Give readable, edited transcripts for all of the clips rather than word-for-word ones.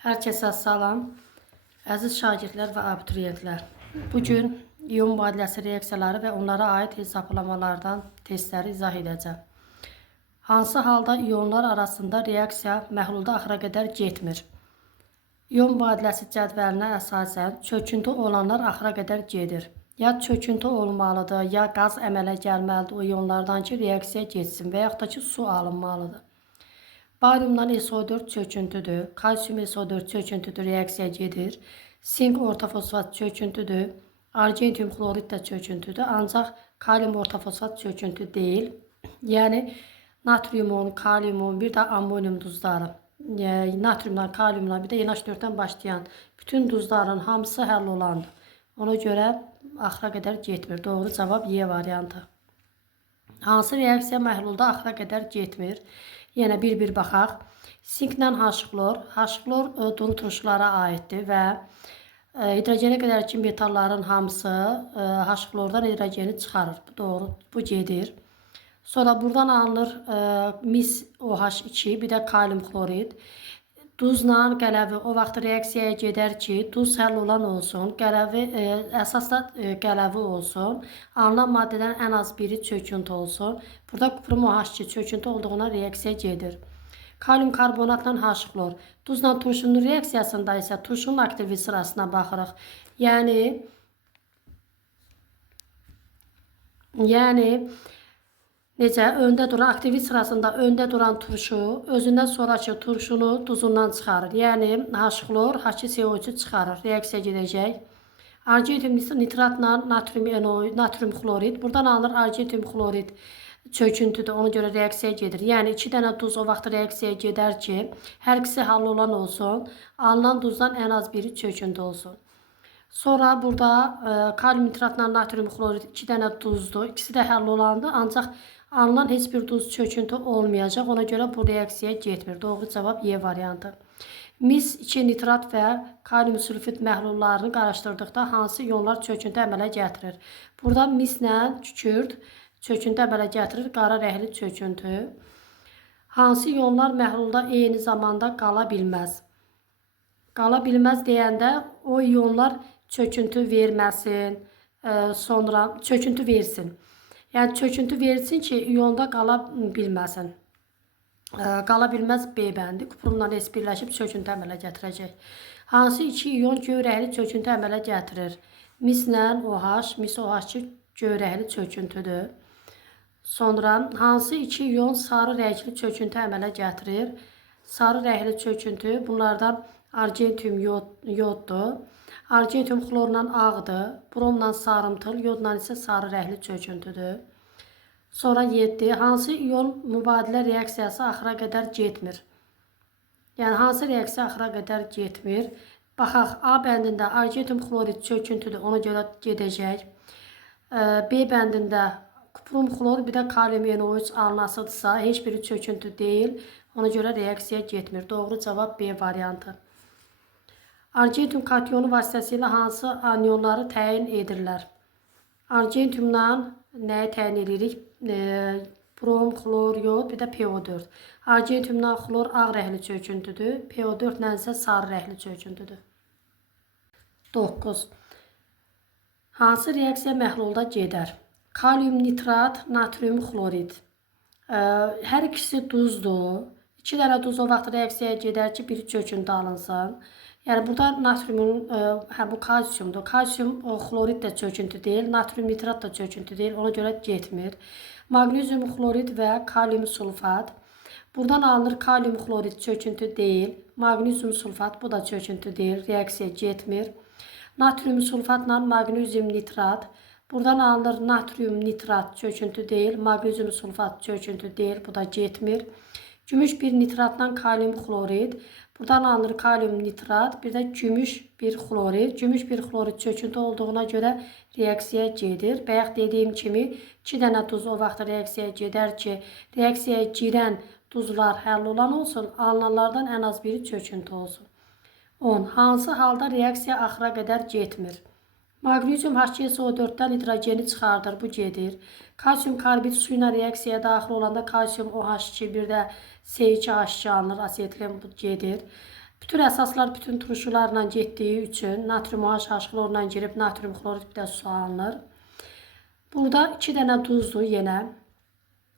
Herkese salam. Əziz şagirdlər və abituriyentlər. Bugün iyon mübadiləsi reaksiyaları və onlara aid hesablamalardan testləri izah edəcəm. Hansı halda iyonlar arasında reaksiya məhlulda axıra qədər getmir? İyon mübadiləsi cədvəlinə əsasən çöküntü olanlar axıra qədər gedir. Ya çöküntü olmalıdır, ya qaz əmələ gəlməlidir o iyonlardan ki, reaksiya getsin və yaxud da ki, su alınmalıdır. Bariumdan SO4 çöküntüdür, kalsium SO4 çöküntüdür, reaksiya gedir. Sink ortofosfat çöküntüdür, argentium xlorid də çöküntüdür, ancaq kalium ortofosfat çöküntü deyil. Yəni natriumun, kaliumun, bir də ammonium duzları, natriumdan, kaliumdan, bir də NH4-dən başlayan bütün duzların hamısı həll olandır. Ona görə axıra qədər getmir. Doğru cavab Y variantı. Hansı reaksiya məhlulda axıra qədər getmir? Yenə bir-bir baxaq. Sinklə H-xlor. H-xlor duru turşulara aiddir və hidrogenə qədər ki, metalların hamısı H-xlordan hidrogeni çıxarır. Doğru, bu gedir. Sonra buradan alınır mis OH2, bir də kalium xlorid. Duzla qələvi o vaxt reaksiyaya gedər ki, duz həll olan olsun, qələvi əsas da qələvi olsun, alınan maddədən ən az biri çöküntü olsun. Burada kuprum OH2 çöküntü olduğuna reaksiya gedir. Kalium karbonatla H-xlor. Duzla turşunun reaksiyasında isə turşunun aktivlik sırasına baxırıq. Yəni necə? Öndə duran, aktivlik sırasında öndə duran turşu özündən sonraki turşunu duzundan çıxarır. Yəni H-xlor, H2SO3 çıxarır. Reaksiya gedəcək. Argentium nitratla natrium xlorid. Buradan alınır argentium xlorid çöküntüdür. Ona görə reaksiya gedir. Yəni 2 dənə duz o vaxt reaksiyaya gedər ki, hər ikisi hall olan olsun. Alınan duzdan ən az biri çöküntü olsun. Sonra burada kalium nitratla natrium xlorid 2 dənə duzdur. İkisi də həll olandır. Ancaq alınan heç bir duz çöküntü olmayacaq. Ona görə bu reaksiyaya getmir. Doğru cavab Y variantı. Mis 2 nitrat və kalium sülfit məhlullarını qarışdırdıqda hansı iyonlar çöküntü əmələ gətirir? Burada mislə kükürt çöküntü əmələ gətirir. Qara rəngli çöküntü. Hansı iyonlar məhlulda eyni zamanda qala bilməz? Qala bilməz deyəndə o iyonlar çöküntü verməsin, sonra çöküntü versin. Yəni çöküntü versin ki, iyonda qala bilməsin. Qala bilməz B bəndi. Kuprumla S birləşib çöküntü əmələ gətirəcək. Hansı iki iyon göy rəngli çöküntü əmələ gətirir? Mislə OH, mis OH2 göy rəngli çöküntüdür. Sonra hansı iki iyon sarı rəngli çöküntü əmələ gətirir? Sarı rəngli çöküntü bunlardan argentium yoddur. Argentium xlorla ağdır. Bromla sarımtıl, yodla isə sarı rəngli çöküntüdür. Sonra 7. Hansı iyon mübadilə reaksiyası axıra qədər getmir? Yəni hansı reaksiya axıra qədər getmir? Baxaq, A bəndində argentium xlorid çöküntüdür, ona görə gedəcək. B bəndində kuprum xlor, bir də kalium NO3 alınasıdırsa, heç biri çöküntü deyil, ona görə reaksiya getmir. Doğru cavab B variantı. Argentium katyonu vasitəsilə hansı anionları təyin edirlər? Argentiumdan nəyi təyin edirik? Brom, xlor, yod, bir də PO4. Argentiumdan xlor ağ rəngli çöküntüdür. PO4-lə isə sarı rəngli çöküntüdür. 9. Hansı reaksiya məhlulda gedər? Kalium nitrat, natrium xlorid. Hər ikisi duzdur. 2 dənə duz o vaxt reaksiyaya gedər ki, biri çöküntü alınsın. Yəni burada natriumun, bu kalsiumdur. Kalsium xlorid də çöküntü deyil, natrium nitrat da çöküntü deyil, ona görə getmir. Magnezium xlorid və kalium sulfat. Buradan alınır kalium xlorid çöküntü deyil, magnezium sulfat bu da çöküntü deyil, reaksiya getmir. Natrium sulfatla magnezium nitrat. Buradan alınır natrium nitrat çöküntü deyil, magnezium sulfat çöküntü deyil, bu da getmir. Gümüş bir nitratla kalium xlorid. Buradan alınır kalium nitrat, bir də gümüş bir xlorid. Gümüş bir xlorid çöküntü olduğuna görə reaksiya gedir. Bayaq dediyim kimi 2 dənə duz o vaxt reaksiyaya gedər ki, reaksiyaya girən duzlar həll olan olsun, alınanlardan ən az biri çöküntü olsun. 10. Hansı halda reaksiya axıra qədər getmir? Magnezium H2SO4-dən hidrogeni çıxardır, bu gedir. Kalsium karbid su ilə reaksiyaya daxil olanda kalsium OH2, bir də C2H2 alınır, asetilen bu gedir. Bütün əsaslar bütün turşularla getdiyi üçün natrium OH H-xlorla girib natrium xlorid bir də su alınır. Burada 2 dənə duzdur yenə.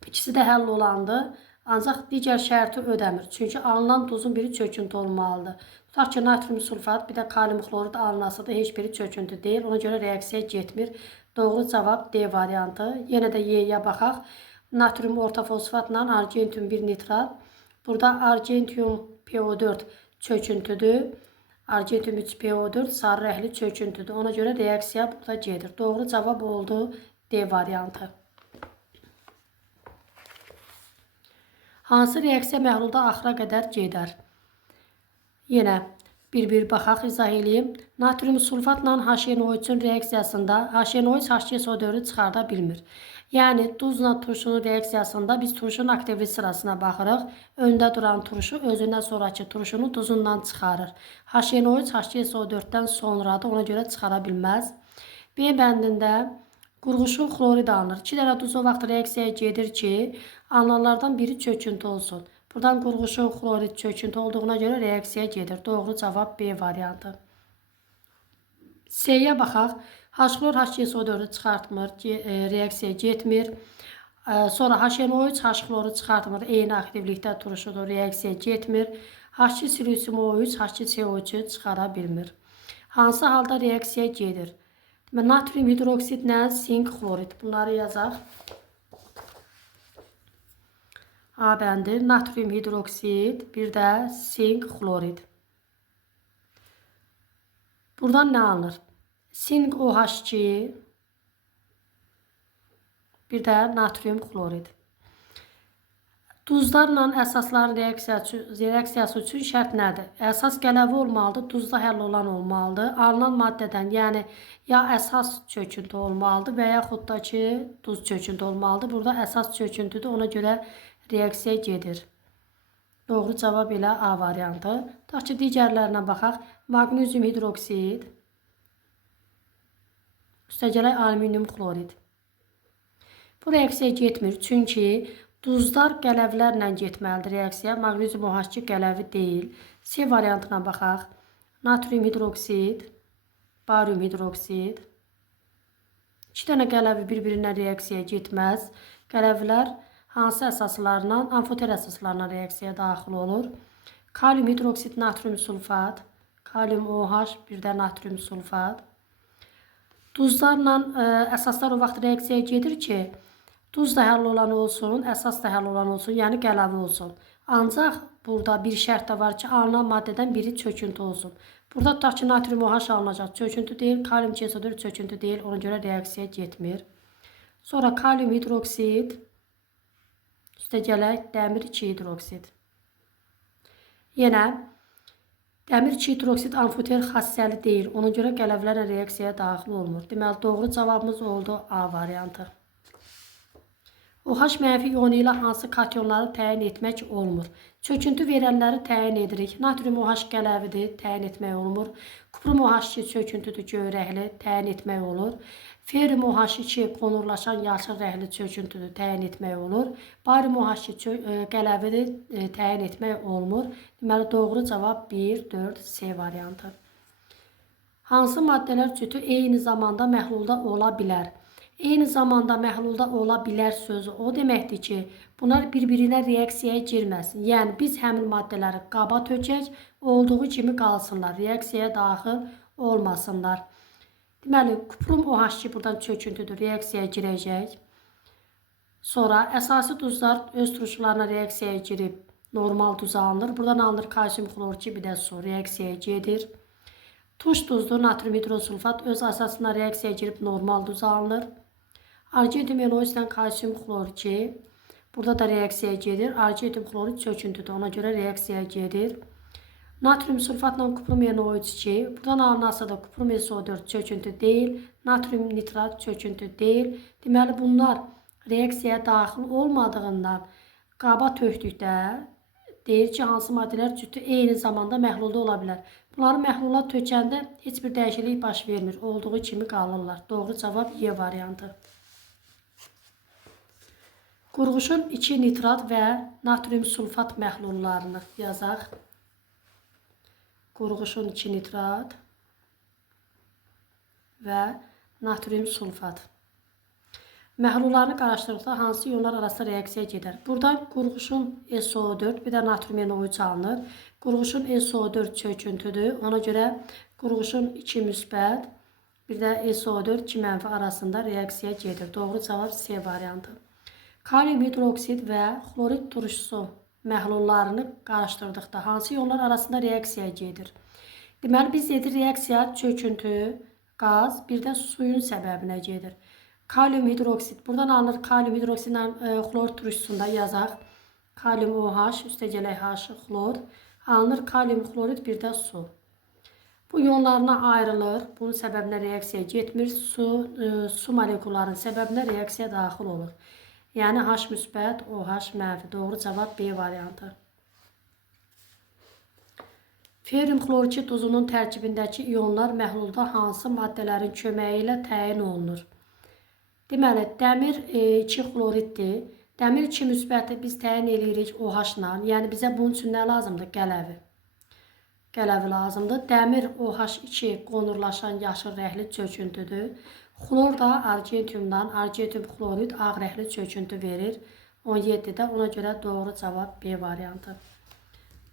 İkisi də həll olandı. Ancaq digər şərti ödəmir. Çünki alınan duzun biri çöküntü olmalıdır. Tutaq ki, natrium sulfat, bir də kalium xlorid alınasıdır. Heç biri çöküntü deyil. Ona görə reaksiya getmir. Doğru cavab D variantı. Yenə də Y-yə baxaq. Natrium ortofosfatla argentium 1 nitrat. Burada argentium PO4 çöküntüdür. Argentium 3 PO4 sarı rəngli çöküntüdür. Ona görə reaksiya burada gedir. Doğru cavab oldu D variantı. Hansı reaksiya məhlulda axıra qədər gedər? Yenə bir baxaq, izah edeyim. Natrium sulfatla HNO3-ün reaksiyasında HNO3 H2SO4-ü çıxarda bilmir. Yəni duzla turşunun reaksiyasında biz turşunun aktivlik sırasına baxırıq. Öndə duran turşu özündən sonraki turşunu duzundan çıxarır. HNO3 H2SO4-dən sonradır, ona görə çıxara bilməz. B bəndində qurğuşun xlorid alınır. 2 dənə duz o vaxt reaksiyaya gedir ki, alınanlardan biri çöküntü olsun. Buradan qurğuşun xlorid çöküntü olduğuna görə reaksiya gedir. Doğru cavab B variantı. C-yə baxaq. H-xlor H2SO4-ü çıxartmır, reaksiya getmir. Sonra HNO3 H-xloru çıxartmır, eyni aktivlikdə turşudur, reaksiya getmir. H2 silisium O3 H2CO3-ü çıxara bilmir. Hansı halda reaksiya gedir? Natrium hidroksidlə sink xlorid. Bunları yazaq. A bəndi natrium hidroksid, bir də sink xlorid. Buradan nə alınır? Sink OH2, bir də natrium xlorid. Duzlarla əsasların reaksiyası üçün şərt nədir? Əsas qələvi olmalıdır, duzda həll olan olmalıdır. Alınan maddədən, yəni ya əsas çöküntü olmalıdır və yaxud da ki, duz çöküntü olmalıdır. Burada əsas çöküntüdür, ona görə reaksiya gedir. Doğru cavab ilə A variantı. Tutaq ki, digərlərinə baxaq. Magnezium hidroksid, üstəgələk alüminium xlorid. Bu reaksiya getmir, çünki duzlar qələvlərlə getməlidir reaksiya. Magnezium OH2 qələvi deyil. C variantına baxaq. Natrium hidroksid, barium hidroksid. 2 dənə qələvi bir-birindən reaksiyaya getməz. Qələvlər hansı əsaslarla? Amfoter əsaslarına reaksiyaya daxil olur. Kalium hidroksid, natrium sulfat, kalium OH, bir də natrium sulfat. Duzlarla əsaslar o vaxt reaksiyaya gedir ki, duz da həll olan olsun, əsas da həll olan olsun, yəni qələvi olsun. Ancaq burada bir şərt də var ki, alınan maddədən biri çöküntü olsun. Burada tutaq ki, natrium OH alınacaq, çöküntü deyil, kalium CSO4 çöküntü deyil, ona görə reaksiya getmir. Sonra kalium hidroksid, üstə gələk dəmir 2 hidroksid. Yenə dəmir 2 hidroksid amfoter xassəli deyil, ona görə qələvlərlə reaksiyaya daxil olmur. Deməli, doğru cavabımız oldu A variantı. OH mənfi iyonu ilə hansı katyonları təyin etmək olmur? Çöküntü verənləri təyin edirik. Natrium OH qələvidir, təyin etmək olmur. Kuprum OH2 çöküntüdür, göy rəngli, təyin etmək olur. Ferium OH2 qonurlaşan yaşıl rəngli çöküntüdür, təyin etmək olur. Barium OH2 qələvidir, təyin etmək olmur. Deməli, doğru cavab 1, 4, C variantı. Hansı maddələr cütü eyni zamanda məhlulda ola bilər? Eyni zamanda məhlulda ola bilər sözü o deməkdir ki, bunlar bir-birinə reaksiyaya girməsin. Yəni, biz həmin maddələri qaba tökək, olduğu kimi qalsınlar, reaksiyaya daxil olmasınlar. Deməli, kuprum OH2 buradan çöküntüdür, reaksiyaya girəcək. Sonra əsasi duzlar öz turşularına reaksiyaya girib normal duz alınır. Buradan alınır kalsium xlor 2, bir də su reaksiyaya gedir. Tuş duzdur, natrium hidrosulfat öz əsasına reaksiyaya girib normal duz alınır. Argentium NO3-dən kalsium xlor 2, burada da reaksiyaya gedir. Argentium xlorid çöküntüdür, ona görə reaksiyaya gedir. Natrium sulfatla kuprum NO3-2, buradan alınası da kuprum SO4 çöküntü deyil. Natrium nitrat çöküntü deyil. Deməli, bunlar reaksiyaya daxil olmadığından qaba tökdükdə deyir ki, hansı maddələr cütü eyni zamanda məhlulda ola bilər. Bunları məhlula tökəndə heç bir dəyişiklik baş vermir. Olduğu kimi qalırlar. Doğru cavab Y variantı. Qurğuşun 2 nitrat və natrium sulfat məhlullarını yazaq. qurğuşun 2 nitrat və natrium sulfat. Məhlullarını qarışdırdıqda hansı iyonlar arasında reaksiya gedər? Buradan qurğuşun SO4, bir də natrium NO3 alınır. Qurğuşun SO4 çöküntüdür. Ona görə qurğuşun 2 müsbət, bir də SO4 2 mənfi arasında reaksiya gedir. Doğru cavab C variantı. Kalium hidroksid və xlorid turşusu məhlullarını qarışdırdıqda hansı iyonlar arasında reaksiya gedir? Deməli, biz dedik reaksiya çöküntü, qaz, bir də suyun səbəbinə gedir. Kalium hidroksid. Buradan alınır kalium hidroksidlə xlor turşusunda yazaq. Kalium OH, üstəgələk H, xlor. Alınır kalium xlorid, bir də su. Bu iyonlarına ayrılır. Bunun səbəbinə reaksiya getmir. Su molekullarının səbəbinə reaksiya daxil olur. Yəni H müsbət, OH mənfi. Doğru cavab B variantı. Ferium xloriki duzunun tərkibindəki iyonlar məhlulda hansı maddələrin köməyi ilə təyin olunur? Deməli, dəmir 2 xloriddir. Dəmir 2 müsbəti biz təyin edirik OH-la. Yəni bizə bunun üçün nə lazımdır? Qələvi. Qələvi lazımdır. Dəmir OH2 qonurlaşan yaşıl rəngli çöküntüdür. Xlor da argentiumdan, argentium xlorid ağ rəngli çöküntü verir. 17-də ona görə doğru cavab B variantı.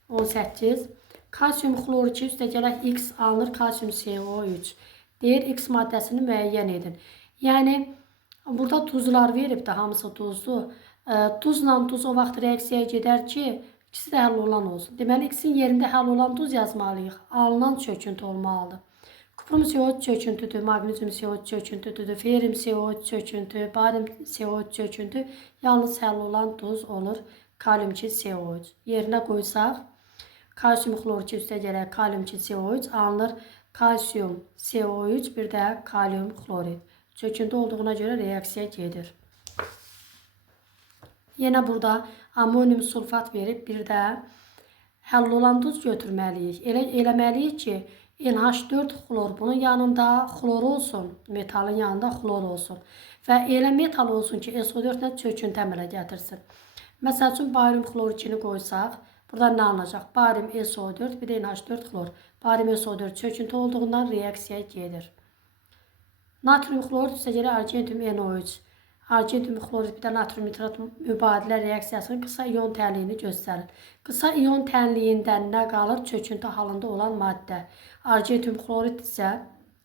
18. Kalsium xloriki üstəgələk X alınır kalsium CO3. Deyir X maddəsini müəyyən edin. Yəni burada tuzlar verib də hamısı tuzdur. Tuzla tuz o vaxt reaksiyaya gedər ki, ikisi də həll olan olsun. Deməli, X-in yerində həll olan tuz yazmalıyıq. Alınan çöküntü olmalıdır. Kuprum CO3 çöküntüdür, magnezium CO3 çöküntüdür, ferium CO3 çöküntü, barium CO3 çöküntü. Yalnız həll olan tuz olur. Kalium 2 CO3. Yerinə qoysaq, kalsium xloriki üstəgələk kalium 2 CO3 alınır. Kalsium CO3, bir də kalium xlorid. Çöküntü olduğuna görə reaksiya gedir. Yenə burada amonium sulfat verib, bir də həll olan duz götürməliyik. Eləməliyik ki, NH4 xlor bunun yanında xlor olsun, metalın yanında xlor olsun. Və elə metal olsun ki, SO4-lə çöküntü əmələ gətirsin. Məsəl üçün, barium xlorikini qoysaq, buradan nə alınacaq? Barium SO4, bir də NH4 xlor. Barium SO4 çöküntü olduğundan reaksiya gedir. Natrium xlorid üstəgələk argentium NO3. Argentium xlorid, bir də natrium nitrat mübadilə reaksiyasının qısa iyon tənliyini göstərir. Qısa iyon tənliyindən nə qalır? Çöküntü halında olan maddə. Argentium xlorid isə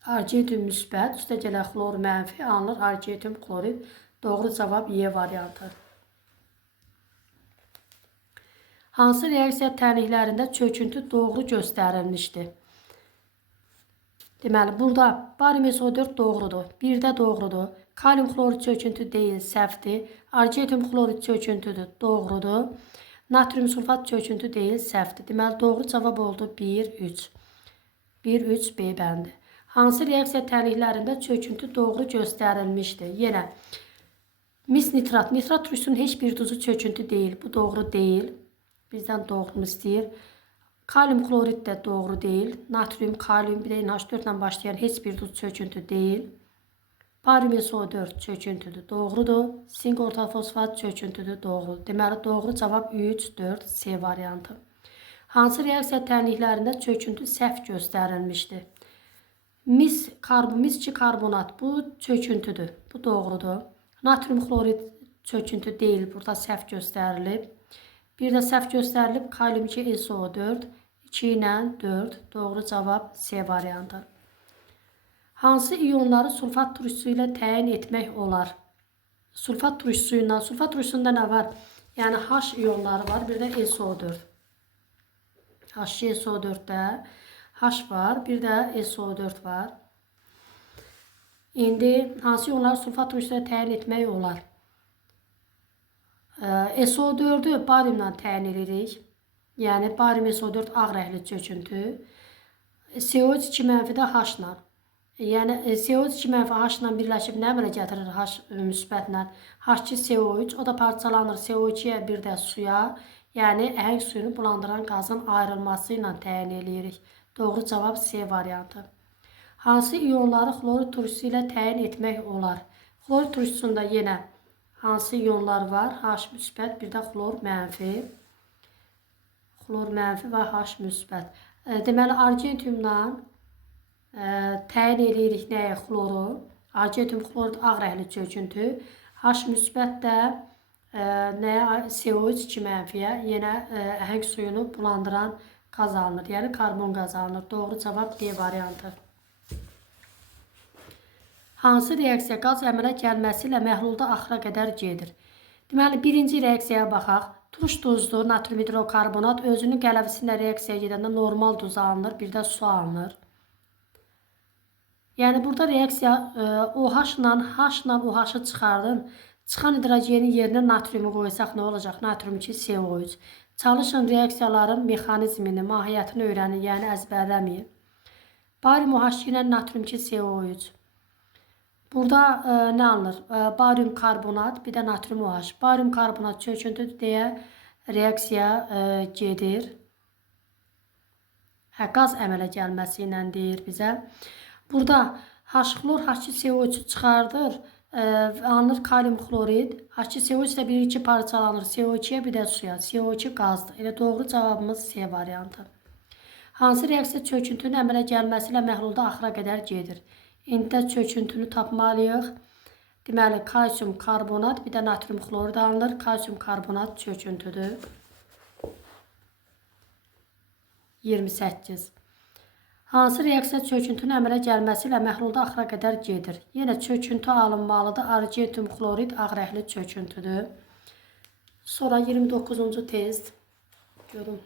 argentium müsbət, üstəgələk xlor mənfi alınır argentium xlorid. Doğru cavab Y variantı. Hansı reaksiya tənliklərində çöküntü doğru göstərilmişdir? Deməli, burada barium SO4 doğrudur. 1-də doğrudur. Kalium xlorid çöküntü deyil, səhvdir. Argentium xlorid çöküntüdür, doğrudur. Natrium sulfat çöküntü deyil, səhvdir. Deməli, doğru cavab oldu 1-3. 1-3 B bəndi. Hansı reaksiya tənliklərində çöküntü doğru göstərilmişdir? Yenə, mis nitrat. Nitrat turşusunun heç bir duzu çöküntü deyil. Bu doğru deyil. Bizdən doğrunu istəyir. Kalium xlorid də doğru deyil. Natrium, kalium, bir də NH4 ilə başlayan heç bir duz çöküntü deyil. Barium SO4 çöküntüdür, doğrudur. Sink ortofosfat çöküntüdür, doğrudur. Deməli, doğru cavab 3-4 C variantı. Hansı reaksiya tənliklərində çöküntü səhv göstərilmişdir? Mis 2 karbonat, bu çöküntüdür, bu doğrudur. Natrium xlorid çöküntü deyil, burada səhv göstərilib. Bir də səhv göstərilib kalium 2 SO4, 2 ilə 4, doğru cavab C variantı. Hansı iyonları sulfat turşusu ilə təyin etmək olar? Sulfat turşusunda nə var? Yəni H iyonları var, bir də SO4. HCSO4-də H var, bir də SO4 var. İndi hansı iyonları sulfat turşusu ilə təyin etmək olar? SO4-ü bariumla təyin edirik. Yəni barium SO4 ağ rəngli çöküntü. CO2 mənfi də H-la. Yəni CO2 mənfi H-la birləşib nə əmələ gətirir H müsbətlə? H2CO3, o da parçalanır CO2-yə, bir də suya. Yəni əhəng suyunu bulandıran qazın ayrılması ilə təyin edirik. Doğru cavab C variantı. Hansı iyonları xlorid turşusu ilə təyin etmək olar? Xlorid turşusunda yenə hansı iyonlar var? H müsbət, bir də xlor mənfi. Xlor mənfi və H müsbət. Deməli, argentiumla təyin edirik nəyə? Xloru. Argentium xlorid ağ rəngli çöküntü. H müsbət də nəyə? CO3 2 mənfiyə yenə əhəng suyunu bulandıran qaz alınır. Yəni karbon qazı alınır. Doğru cavab D variantı. Hansı reaksiya qaz əmələ gəlməsi ilə məhlulda axıra qədər gedir? Deməli, birinci reaksiyaya baxaq. Turş duzlu natrium hidrokarbonat özünün qələvəsi ilə reaksiyaya gedəndə normal duz alınır, bir də su alınır. Yəni burada reaksiya OH-la OH-ı çıxardın. Çıxan hidrogenin yerinə natriumu qoysaq nə olacaq? Natrium 2 CO3. Çalışın reaksiyaların mexanizmini, mahiyyətini öyrənin, yəni əzbərləməyin. Barium OH ilə natrium 2 CO3. Burada nə alınır? Barium karbonat, bir də natrium OH. Barium karbonat çöküntüdür deyə reaksiya gedir. Qaz əmələ gəlməsi ilə deyir bizə. Burada H-xlor H2CO3-ü çıxardır, alınır kalium xlorid. H2CO3 də 1-2 parçalanır CO2-yə, bir də suya. CO2 qazdır. Elə doğru cavabımız C variantı. Hansı reaksiya çöküntünün əmələ gəlməsi ilə məhlulda axıra qədər gedir? İndi çöküntünü tapmalıyıq. Deməli, kalsium karbonat, bir də natrium xlorid alınır. Kalsium karbonat çöküntüdür. 28. Hansı reaksiya çöküntünün əmələ gəlməsi ilə məhlulda axıra qədər gedir? Yenə çöküntü alınmalıdır. Argentium xlorid ağ rəngli çöküntüdür. Sonra 29-cu test. Görün.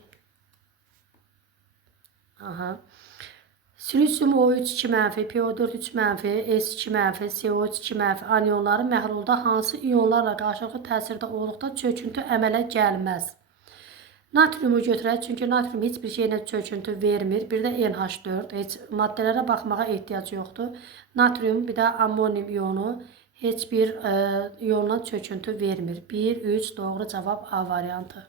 Silisium O3 2 mənfi, PO4 3 mənfi, S2 mənfi, CO3 2 mənfi anionları məhlulda hansı ionlarla qarşılıqlı təsirdə olduqda çöküntü əmələ gəlməz? Natriumu götürək, çünki natrium heç bir şeylə çöküntü vermir. Bir də NH4, heç maddələrə baxmağa ehtiyac yoxdur. Natrium, bir də ammonium ionu heç bir ionla çöküntü vermir. 1, 3, doğru cavab A variantı.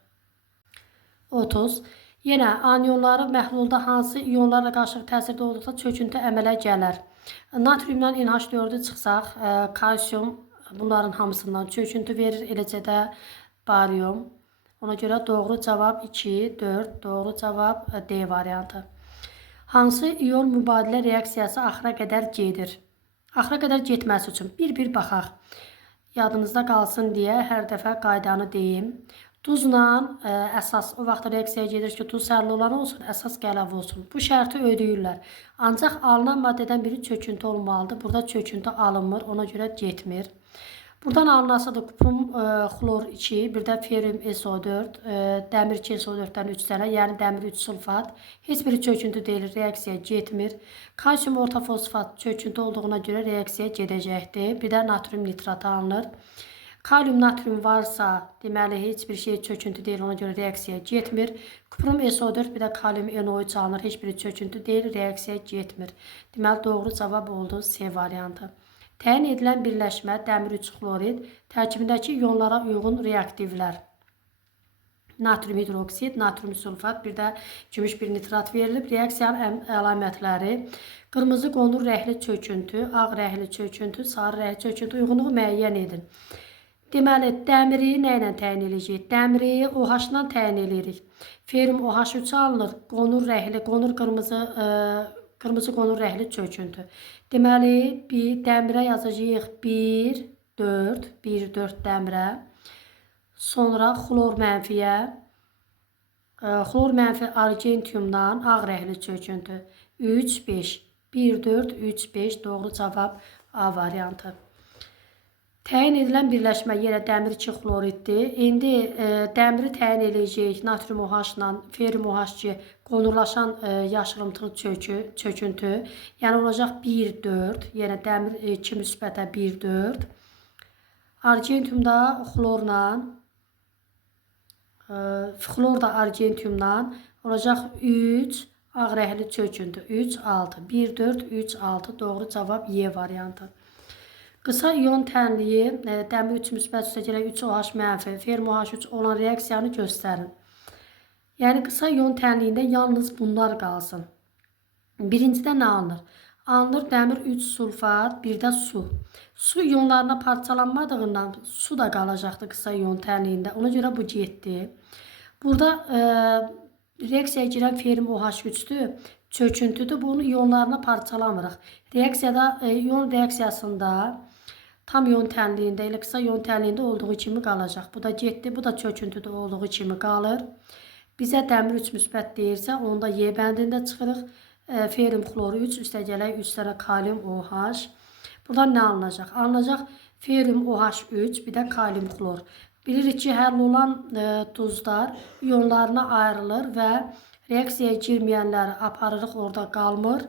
30. Yenə anionları məhlulda hansı ionlarla qarşılıqlı təsirdə olduqda çöküntü əmələ gələr? Natriumdan NH4-ü çıxsaq, kalsium bunların hamısından çöküntü verir, eləcə də barium. Ona görə doğru cavab 2, 4, doğru cavab D variantı. Hansı ion mübadilə reaksiyası axıra qədər gedir? Axıra qədər getməsi üçün bir baxaq. Yadınızda qalsın deyə hər dəfə qaydanı deyim. Duzla əsas o vaxt reaksiyaya gedir ki, duz sərli olan olsun, əsas qələvi olsun. Bu şərti ödəyirlər. Ancaq alınan maddədən biri çöküntü olmalıdır. Burada çöküntü alınmır, ona görə getmir. Buradan alınasıdır kuprum xlor 2, bir də ferium SO4, dəmir 2 SO4-dən 3 dənə, yəni dəmir 3 sulfat. Heç biri çöküntü deyil, reaksiya getmir. Kalsium orta fosfat çöküntü olduğuna görə reaksiya gedəcəkdir. Bir də natrium nitrat alınır. Kalium natrium varsa, deməli heç bir şey çöküntü deyil, ona görə reaksiya getmir. Kuprum SO4, bir də kalium NO3 alınır, heç biri çöküntü deyil, reaksiya getmir. Deməli doğru cavab oldu C variantı. Təyin edilən birləşmə dəmir 3 xlorid tərkibindəki ionlara uyğun reaktivlər. Natrium hidroksid, natrium sulfat, bir də gümüş bir nitrat verilib. Reaksiyanın əlamətləri qırmızı qonur rəngli çöküntü, ağ rəngli çöküntü, sarı rəngli çöküntü uyğunluğu müəyyən edin. Deməli, dəmiri nə ilə təyin edəcəyik? Dəmiri OH-la təyin edirik. Ferium OH3 alınır, qonur rəngli, qırmızı qonur rəngli çöküntü. Deməli, dəmirə yazacağıq 1, 4 dəmirə. Sonra xlor mənfiyə. Xlor mənfi argentiumdan ağ rəngli çöküntü. 3, 5. 1, 4, 3, 5 doğru cavab A variantı. Təyin edilən birləşmə yenə dəmir 2 xloriddir. İndi dəmiri təyin edəcəyik natrium OH ilə ferium OH2 qonurlaşan yaşılımtıl çöküntü. Yəni olacaq 1, 4. Yenə dəmir 2 müsbətə 1, 4. Argentiumda xlor da argentiumla olacaq 3 ağ rəngli çöküntü. 3, 6. 1, 4, 3, 6 doğru cavab Y variantı. Qısa ion tənliyi dəmir 3 müsbət üstəgələ 3 OH mənfi, ferium OH3 olan reaksiyanı göstərin. Yəni qısa ion tənliyində yalnız bunlar qalsın. Birincidə nə alınır? Alınır dəmir 3 sulfat, bir də su. Su ionlarına parçalanmadığından su da qalacaqdı qısa ion tənliyində. Ona görə bu getdi. Burada reaksiyaya girən ferum OH3-dür, çöküntüdür. Bunun iyonlarına parçalamırıq. Reaksiyada, iyon reaksiyasında tam iyon tənliyində, elə qısa iyon tənliyində olduğu kimi qalacaq. Bu da getdi, bu da çöküntüdə olduğu kimi qalır. Bizə dəmir 3 müsbət deyirsə, onda Y bəndində çıxırıq. Ferum xloru 3, üstəgələk 3 dənə kalium OH. Buradan nə alınacaq? Alınacaq ferum OH3, bir də kalium xlor. Bilirik ki, həll olan duzlar iyonlarına ayrılır və reaksiyaya girməyənləri aparırıq, orada qalmır.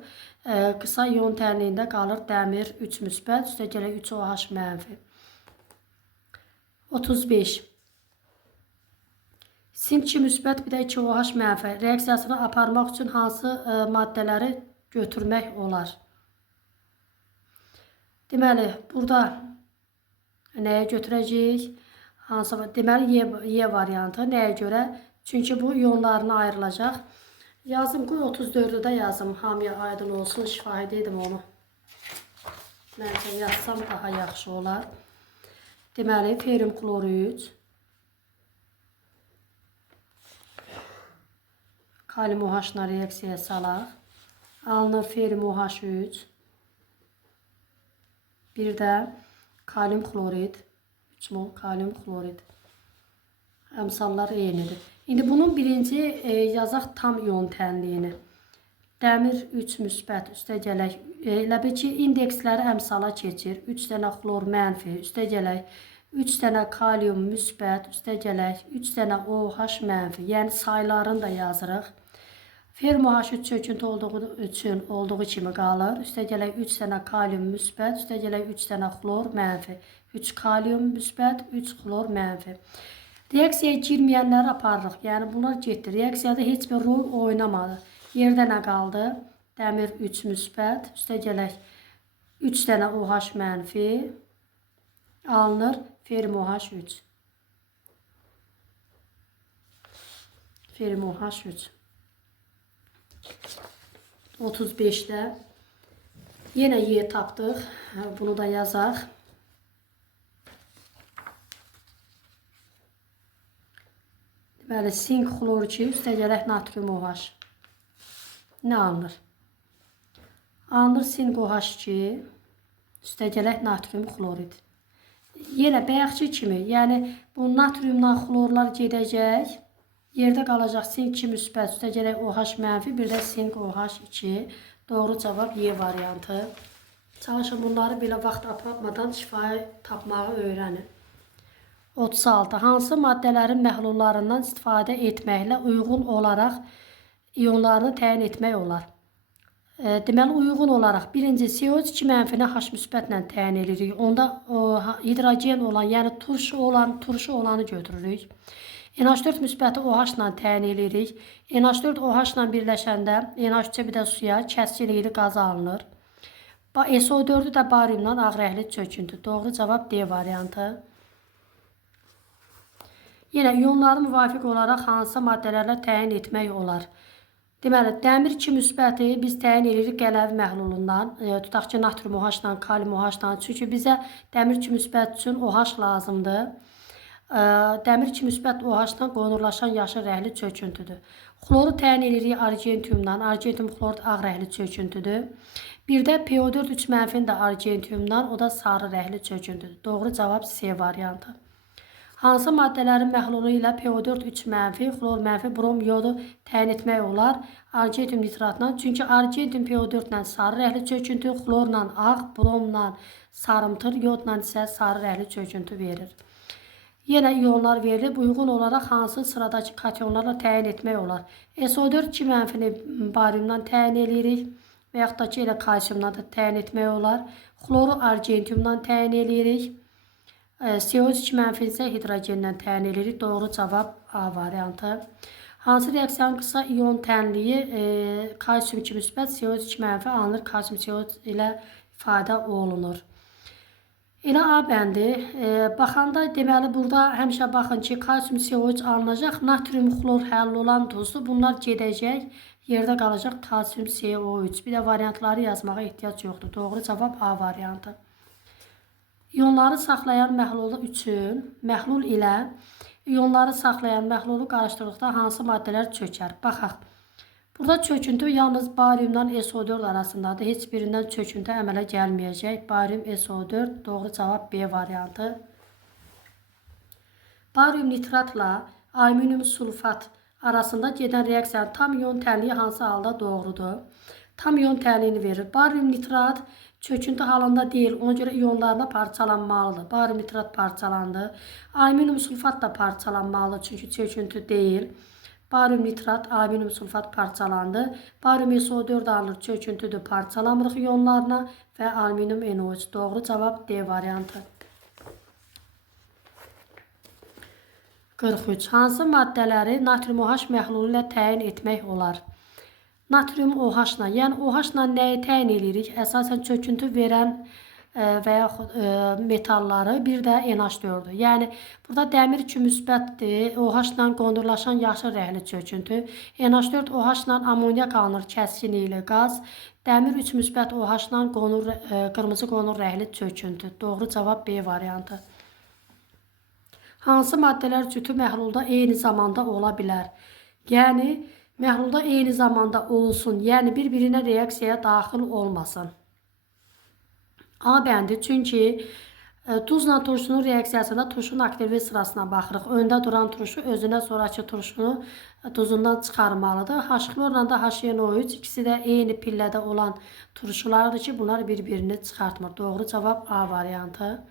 Qısa iyon tənliyində qalır dəmir 3 müsbət, üstəgələk 3 OH mənfi. 35. Sin 2 müsbət, bir də 2 OH mənfi. Reaksiyasını aparmaq üçün hansı maddələri götürmək olar? Deməli, burada nəyə götürəcəyik? Deməli, Y variantı. Nəyə görə? Çünki bu iyonlarına ayrılacaq. Yazım, qoy 34'ü də yazım. Hamıya aydın olsun, şifahi edim onu. Məncə yazsam daha yaxşı olar. Deməli, ferum xloru 3. Kalium OH-la reaksiyaya salaq. Alınır ferum OH3. Bir də kalium klorid. 3 mol kalium klorid. Əmsallar eynidir. İndi bunun birinci yazaq tam iyon tənliyini. Dəmir 3 müsbət, üstəgələk. Elə bil ki, indeksləri əmsala keçir. 3 dənə xlor mənfi, üstəgələk. 3 dənə kalium müsbət, üstəgələk. 3 dənə OH mənfi. Yəni saylarını da yazırıq. Ferum OH3 çöküntü olduğu kimi qalır. Üstəgələk 3 dənə kalium müsbət, üstəgələk 3 dənə xlor mənfi. 3 kalium müsbət, 3 xlor mənfi. Reaksiyaya girməyənləri aparırıq. Yəni bunlar getdi. Reaksiyada heç bir rol oynamadı. Yerdə nə qaldı? Dəmir 3 müsbət, üstəgələk 3 dənə OH mənfi. Alınır ferum OH3. Ferum OH3. 35'də yenə Y tapdıq. Bunu da yazaq. Deməli, sink xlor 2, üstəgələk natrium OH. Nə alınır? Alınır sink OH2, üstəgələk natrium xlorid. Yenə bayaqçı kimi, yəni bu natriumla xlorlar gedəcək. Yerdə qalacaq sink 2 müsbət, üstəgələk OH mənfi, bir də sink OH2. Doğru cavab Y variantı. Çalışın bunları belə vaxt aparmadan şifahi tapmağı öyrənin. 36. Hansı maddələrin məhlullarından istifadə etməklə uyğun olaraq iyonlarını təyin etmək olar? Deməli, uyğun olaraq birinci CO2 mənfini H müsbətlə təyin edirik. Onda hidrogen olan, yəni turşu olanı götürürük. NH4 müsbəti OH ilə təyin edirik. NH4 OH ilə birləşəndə NH3 bir də suya kəsicilikli qaz alınır. SO4-ü də bariumla ağ rəngli çöküntü. Doğru cavab D variantı. Yenə iyonları müvafiq olaraq hansı maddələrlə təyin etmək olar? Deməli, dəmir 2 müsbəti biz təyin edirik qələvi məhlulundan. Tutaq ki, natrium OH-dan, kalium OH-dan. Çünki bizə dəmir 2 müsbət üçün OH lazımdır. Dəmir 2 müsbət OH-dan qonurlaşan yaşıl rəngli çöküntüdür. Xloru təyin edirik argentiumdan. Argentium xlor ağ rəngli çöküntüdür. Bir də PO4 3 mənfin də argentiumdan, o da sarı rəngli çöküntüdür. Doğru cavab C variantı. Hansı maddələrin məhlulu ilə PO4 3 mənfi, xlor mənfi, brom yodu təyin etmək olar? Argentium nitratla. Çünki argentium PO4 ilə sarı rəngli çöküntü, xlorla ağ, bromla sarımtır, yodla isə sarı rəngli çöküntü verir. Yenə iyonlar verilib. Uyğun olaraq hansı sıradakı kationlarla təyin etmək olar? SO4 2 mənfini bariumdan təyin edirik və yaxud da ki, elə kalsiumdan da təyin etmək olar. Xloru argentiumdan təyin edirik. CO2 mənfi isə hidrogenlə təyin edirik. Doğru cavab A variantı. Hansı reaksiyanın qısa iyon tənliyi kalsium 2 müsbət, CO2 mənfi alınır, kalsium CO2 ilə ifadə olunur. Elə A bəndi. Baxanda deməli burada həmişə baxın ki, kalsium CO3 alınacaq, natrium xlor həll olan duzdur. Bunlar gedəcək, yerdə qalacaq kalsium CO3. Bir də variantları yazmağa ehtiyac yoxdur. Doğru cavab A variantı. İyonları saxlayan məhlulu üçün məhlul ilə iyonları saxlayan məhlulu qarışdırdıqda hansı maddələr çökər? Baxaq. Burada çöküntü yalnız bariumdan SO4 arasındadır. Heç birindən çöküntü əmələ gəlməyəcək. Barium SO4 doğru cavab B variantı. Barium nitratla alüminium sulfat arasında gedən reaksiyanın tam iyon tənliyi hansı halda doğrudur? Tam iyon tənliyini verir. Barium nitrat çöküntü halında deyil. Ona görə iyonlarına parçalanmalıdır. Barium nitrat parçalandı. Alüminium sulfat da parçalanmalıdır. Çünki çöküntü deyil. Barium nitrat, alüminium sulfat parçalandı. Barium SO4 alınır, çöküntüdür, parçalamırıq iyonlarına və alüminium NO3. Doğru cavab D variantı. 43. Hansı maddələri natrium OH məhlulu ilə təyin etmək olar? Natrium OH ilə, yəni OH ilə nəyi təyin edirik? Əsasən çöküntü verən və yaxud metalları, bir də NH4-dür. Yəni burada dəmir 2 müsbətdir. OH ilə qonurlaşan yaşıl rəngli çöküntü. NH4 OH ilə amoniak alınır, kəskinlikli qaz. Dəmir 3 müsbət OH ilə qırmızı qonur rəngli çöküntü. Doğru cavab B variantı. Hansı maddələr cütü məhlulda eyni zamanda ola bilər? Yəni məhlulda eyni zamanda olsun, yəni bir-birinə reaksiyaya daxil olmasın. A bəndi, çünki tuzla turşunun reaksiyasında turşunun aktivlik sırasına baxırıq. Öndə duran turşu özünə sonraki turşunu duzundan çıxarmalıdır. H-xlorla da HNO3 ikisi də eyni pillədə olan turşulardır ki, bunlar bir-birini çıxartmır. Doğru cavab A variantı.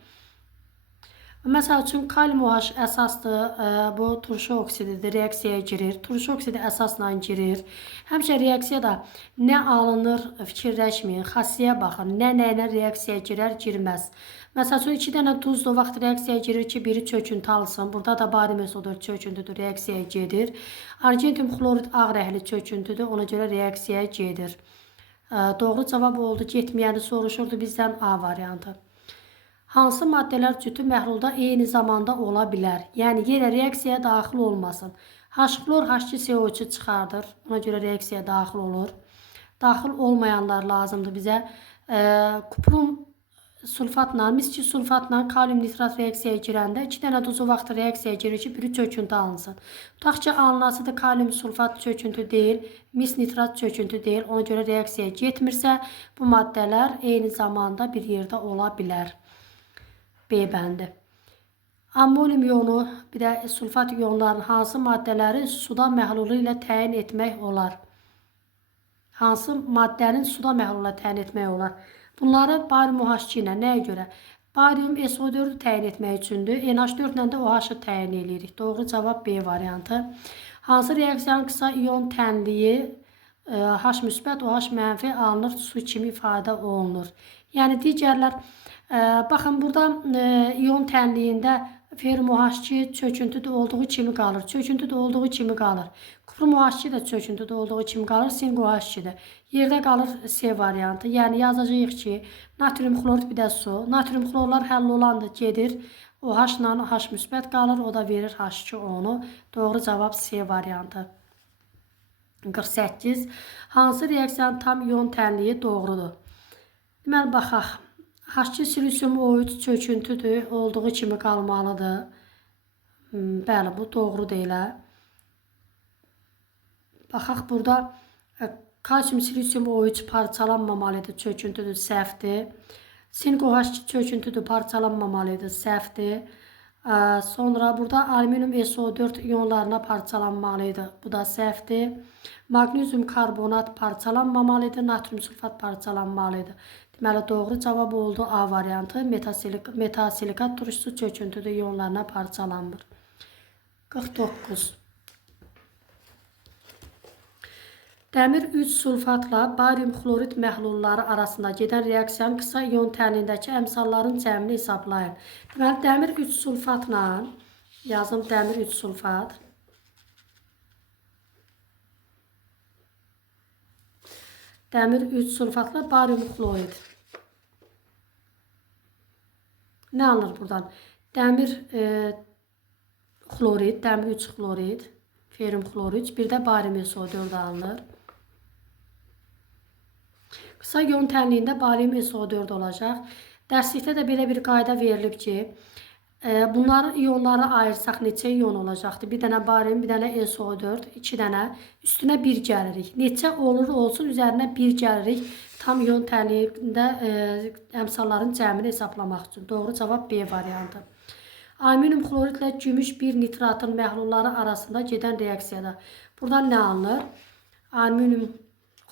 Məsəl üçün kalium OH əsasdır, bu turşu oksididir, reaksiyaya girir. Turşu oksidi əsasla girir. Həmişə reaksiyada nə alınır fikirləşməyin, xassəyə baxın, nə reaksiyaya girər, girməz. Məsəl üçün 2 dənə duzlu vaxt reaksiyaya girir ki, biri çöküntü alsın. Burada da barium SO4 çöküntüdür, reaksiyaya gedir. Argentium xlorid ağ rəngli çöküntüdür, ona görə reaksiyaya gedir. Doğru cavab oldu, getməyəni soruşurdu bizdən A variantı. Hansı maddələr cütü məhlulda eyni zamanda ola bilər? Yəni yenə reaksiyaya daxil olmasın. H-xlor H2CO3 çıxardır. Ona görə reaksiyaya daxil olur. Daxil olmayanlar lazımdır bizə. Kuprum sulfatla, miski sulfatla kalium nitrat reaksiyaya girəndə 2 dənə duzu vaxtı reaksiyaya girir ki, biri çöküntü alınsın. Tutaq ki, alınasıdır kalium sulfat çöküntü deyil, mis nitrat çöküntü deyil. Ona görə reaksiyaya getmirsə, bu maddələr eyni zamanda bir yerdə ola bilər. B bəndi. Ammonium iyonu, bir də sulfat iyonlarının hansı maddələri suda məhlulu ilə təyin etmək olar? Hansı maddənin suda məhlulu ilə təyin etmək olar? Bunları barium OH2 ilə nəyə görə? Barium SO4-ü təyin etmək üçündür. NH4 ilə də OH-ı təyin edirik. Doğru cavab B variantı. Hansı reaksiyanın qısa iyon tənliyi H müsbət, OH mənfi alınır, su kimi ifadə olunur. Yəni digərlər, baxın burada iyon tənliyində ferrum OH2 çöküntüdə olduğu kimi qalır. Çöküntüdə olduğu kimi qalır. Kuprum OH2 də çöküntüdə olduğu kimi qalır. Sink OH2-də. Yerdə qalır C variantı. Yəni yazacağıq ki, natrium xlorid bir də su. Natrium xlorlar həll olandır, gedir. OH ilə H müsbət qalır. O da verir H2O-nu. Doğru cavab C variantı. 48. Hansı reaksiyanın tam iyon tənliyi doğrudur? Deməli, baxaq. H2 silisium O3 çöküntüdür, olduğu kimi qalmalıdır. Bəli, bu doğrudur elə. Baxaq, burada kalsium silisium O3 parçalanmamalıdır, çöküntüdür, səhvdir. Sink OH2 çöküntüdür, parçalanmamalıdır, səhvdir. Sonra burada alüminium SO4 iyonlarına parçalanmalıdır, bu da səhvdir. Magnezium karbonat parçalanmamalıdır, natrium sulfat parçalanmalıdır. Deməli, doğru cavab oldu A variantı. Metasilikat turşusu çöküntüdür, iyonlarına parçalanmır. 49. Dəmir 3 sulfatla barium xlorid məhlulları arasında gedən reaksiyanın qısa iyon tənliyindəki əmsalların cəmini hesablayın. Deməli, dəmir 3 sulfatla, yazım dəmir 3 sulfat. Dəmir 3 sulfatla barium xlorid. Nə alınır buradan? Dəmir xlorid, dəmir 3 xlorid, ferrum xlorid, bir də barium SO4 alınır. Qısa iyon tənliyində barium SO4 olacaq. Dərslikdə də belə bir qayda verilib ki, Bunları iyonları ayırsaq neçə iyon olacaqdır? Bir dənə barin, bir dənə SO4, 2 dənə. Üstünə 1 gəlirik. Neçə olur olsun, üzərinə 1 gəlirik. Tam iyon tənliyində əmsalların cəmini hesablamaq üçün. Doğru cavab B variantı. Alüminium xloridlə gümüş bir nitratın məhlulları arasında gedən reaksiyada. Buradan nə alınır? Alüminium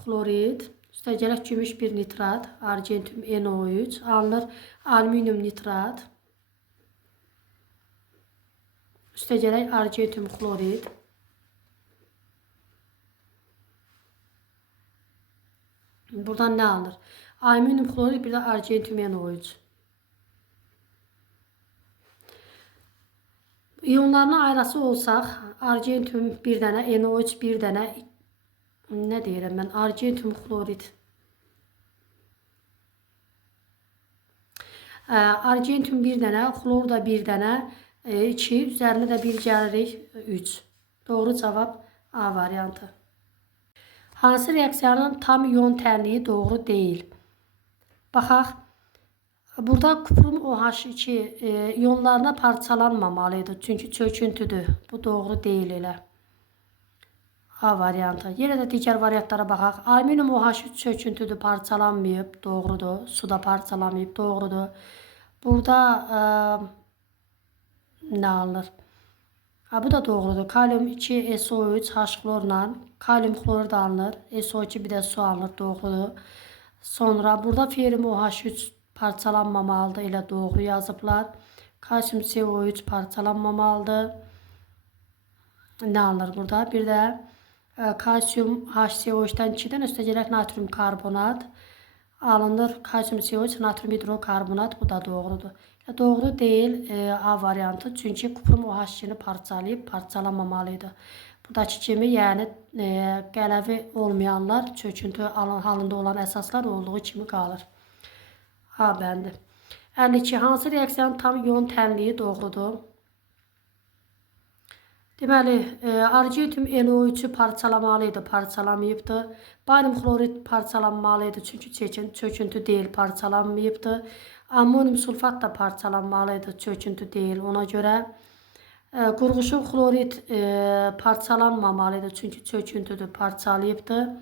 xlorid, üstəgələk gümüş bir nitrat, argentum NO3 alınır. Alüminium nitrat, üstəgələk argentum xlorid. Buradan nə alınır? Alüminium xlorid, bir də argentum NO3. İyonlarına ayrası olsaq, argentum bir dənə, NO3 bir dənə, nə deyirəm mən, argentum xlorid. Argentum bir dənə, xlor da bir dənə, 2, üzərinə də 1 gəlirik, 3. Doğru cavab A variantı. Hansı reaksiyanın tam iyon tənliyi doğru deyil? Baxaq. Burada kuprum OH2 iyonlarına parçalanmamalıydı. Çünki çöküntüdür. Bu doğru deyil elə. A variantı. Yenə də digər variantlara baxaq. Alüminium OH3 çöküntüdür, parçalanmayıb. Doğrudur. Suda parçalanmayıb. Doğrudur. Burada nə alınır? Bu da doğrudur. Kalium 2 SO3 H xlorla kalium xlorid alınır. SO2 bir də su alınır. Doğrudur. Sonra burada ferum OH3 parçalanmamalıdır. Elə doğru yazıblar. Kalsium CO3 parçalanmamalıdır. Nə alınır burada? Bir də kalsium HCO3'dən 2 dənə üstəgələk natrium karbonat alınır. Kalsium CO3 natrium hidrokarbonat. Bu da doğrudur. Doğru deyil A variantı. Çünki kuprum OH2'ni parçalayıb parçalanmamalıydı. Buradakı kimi, yəni qələvi olmayanlar çöküntü halında olan əsaslar olduğu kimi qalır. A bəndi. 52. Hansı reaksiyanın tam iyon tənliyi doğrudur? Deməli, argentum NO3'ü parçalamalıydı, parçalamayıbdı. Barium xlorid parçalanmalıydı, çünki çöküntü deyil, parçalanmayıbdı. Ammonium sulfat da parçalanmalıydı, çöküntü deyil. Ona görə qurğuşun xlorid parçalanmamalıydı, çünki çöküntüdür, parçalayıbdı.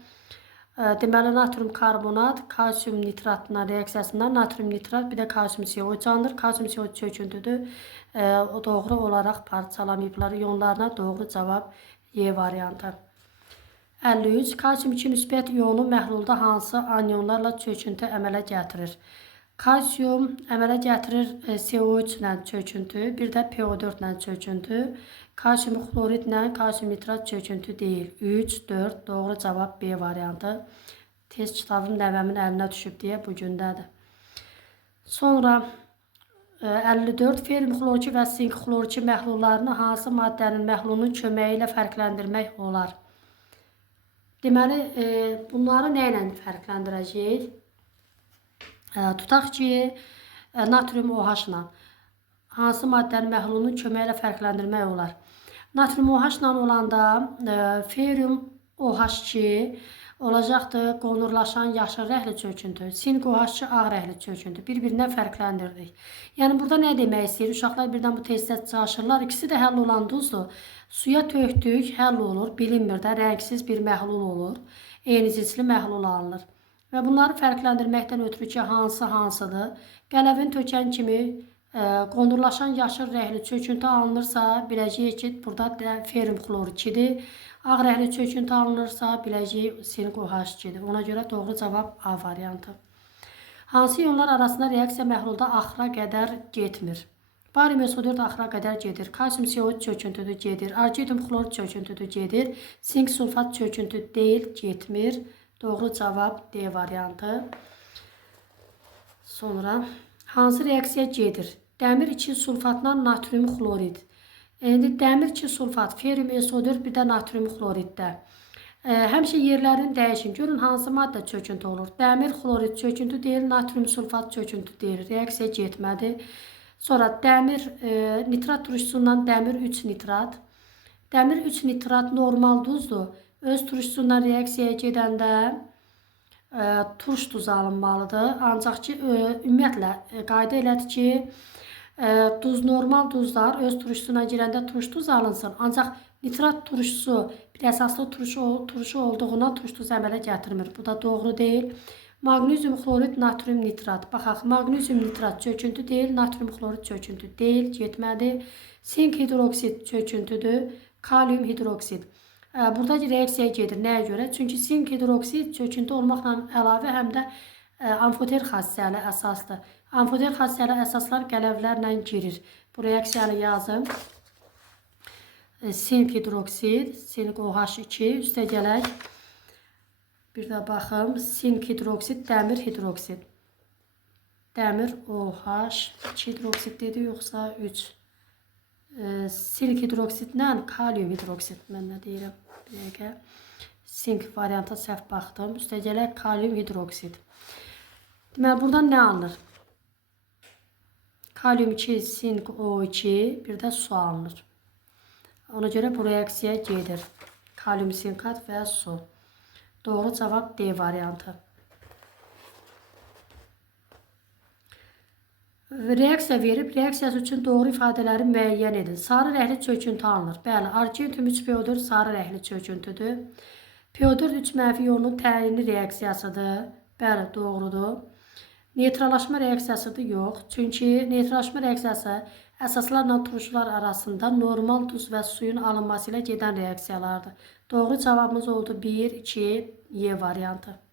Deməli, natrium karbonat, kalsium nitratla reaksiyasından natrium nitrat, bir də kalsium CO3 alınır. Kalsium CO3 çöküntüdür. O doğru olaraq parçalamayıblar. İyonlarına doğru cavab Y variantı. 53. Kalsium 2 müsbət iyonu məhlulda hansı anyonlarla çöküntü əmələ gətirir? Kalsium əmələ gətirir CO3 ilə çöküntü, bir də PO4 ilə çöküntü. Kalsium xlorid ilə kalsium nitrat çöküntü deyil. 3, 4 doğru cavab B variantı. Test kitabım nəvəmin əlinə düşüb deyə bu gündədir. Sonra 54. Ferum xlor2 və sink xlor2 məhlullarını hansı maddənin məhlulunun köməyi ilə fərqləndirmək olar? Deməli, bunları nə ilə fərqləndirəcəyik? Tutaq ki, natrium OH ilə hansı maddənin məhlulunun köməyi ilə fərqləndirmək olar? Natrium OH ilə olanda ferum OH2 olacaqdır qonurlaşan yaşıl rəngli çöküntü, sink OH2 ağ rəngli çöküntü. Bir-birindən fərqləndirdik. Yəni burada nə demək istəyir? Uşaqlar birdən bu testdə çalışırlar. İkisi də həll olan duzdur. Suya tökdük, həll olur. Bilinmir də, rəngsiz bir məhlul olur. Eyni cinsli məhlul alınır. Və bunları fərqləndirməkdən ötürü ki, hansıdır? Qələvin tökən kimi qonurlaşan yaşıl rəngli çöküntü alınırsa, biləcəyik ki, burada ferum xlor 2-dir. Ağ rəngli çöküntü alınırsa, biləcəyik sink OH2-dir. Ona görə doğru cavab A variantı. Hansı iyonlar arasında reaksiya məhlulda axıra qədər getmir? Barium SO4 axıra qədər gedir. Kalsium CO3 çöküntüdür, gedir. Argentum xlor çöküntüdür, gedir. Sink sulfat çöküntü deyil, getmir. Doğru cavab D variantı. Sonra hansı reaksiya gedir? Dəmir 2 sulfatla natrium xlorid. İndi dəmir 2 sulfat, ferum SO4 bir də natrium xloriddə. Həmişə yerlərini dəyişin. Görün hansı maddə çöküntü olur. Dəmir xlorid çöküntü deyil, natrium sulfat çöküntü deyil. Reaksiya getmədi. Sonra dəmir nitrat turşusundan dəmir 3 nitrat. Dəmir 3 nitrat normal duzdur. Öz turşusundan reaksiyaya gedəndə turş duzu alınmalıdır. Ancaq ki, ümumiyyətlə qayda elədir ki, Duz, normal duzlar öz turşusuna girəndə turş duz alınsın. Ancaq nitrat turşusu bir əsaslı turşu olduğundan turş duz əmələ gətirmir. Bu da doğru deyil. Magnezium klorid, natrium nitrat. Baxaq, magnezium nitrat çöküntü deyil, natrium klorid çöküntü deyil, getmədi. Sink hidroksid çöküntüdür, kalium hidroksid. Burada reaksiya gedir. Nəyə görə? Çünki sink hidroksid çöküntü olmaqla əlavə həm də amfoter xassəli əsasdır. Amfoter xassəli əsaslar qələvlərlə girir. Bu reaksiyanı yazım. Sink hidroksid, sink OH2 üstə gələk. Bir də baxım, sink hidroksid, dəmir hidroksid. Dəmir OH2 hidroksid dedi, yoxsa 3. Sink hidroksidlə kalium hidroksid. Mən nə deyirəm? Bir dəqiqə. Sink varianta səhv baxdım. Üstə gələk kalium hidroksid. Deməli, buradan nə alınır? Kalium 2, sink O2, bir də su alınır. Ona görə bu reaksiya gedir. Kalium sinkat və su. Doğru cavab D variantı. Reaksiya verib, reaksiyası üçün doğru ifadələri müəyyən edin. Sarı rəngli çöküntü alınır. Bəli, argentium 3PO4 sarı rəngli çöküntüdür. PO4 3 mənfi ionun təyinli reaksiyasıdır. Bəli, doğrudur. Neytrallaşma reaksiyasıdır, yox. Çünki neytrallaşma reaksiyası əsaslarla turşular arasında normal duz və suyun alınması ilə gedən reaksiyalardır. Doğru cavabımız oldu 1, 2, Y variantı.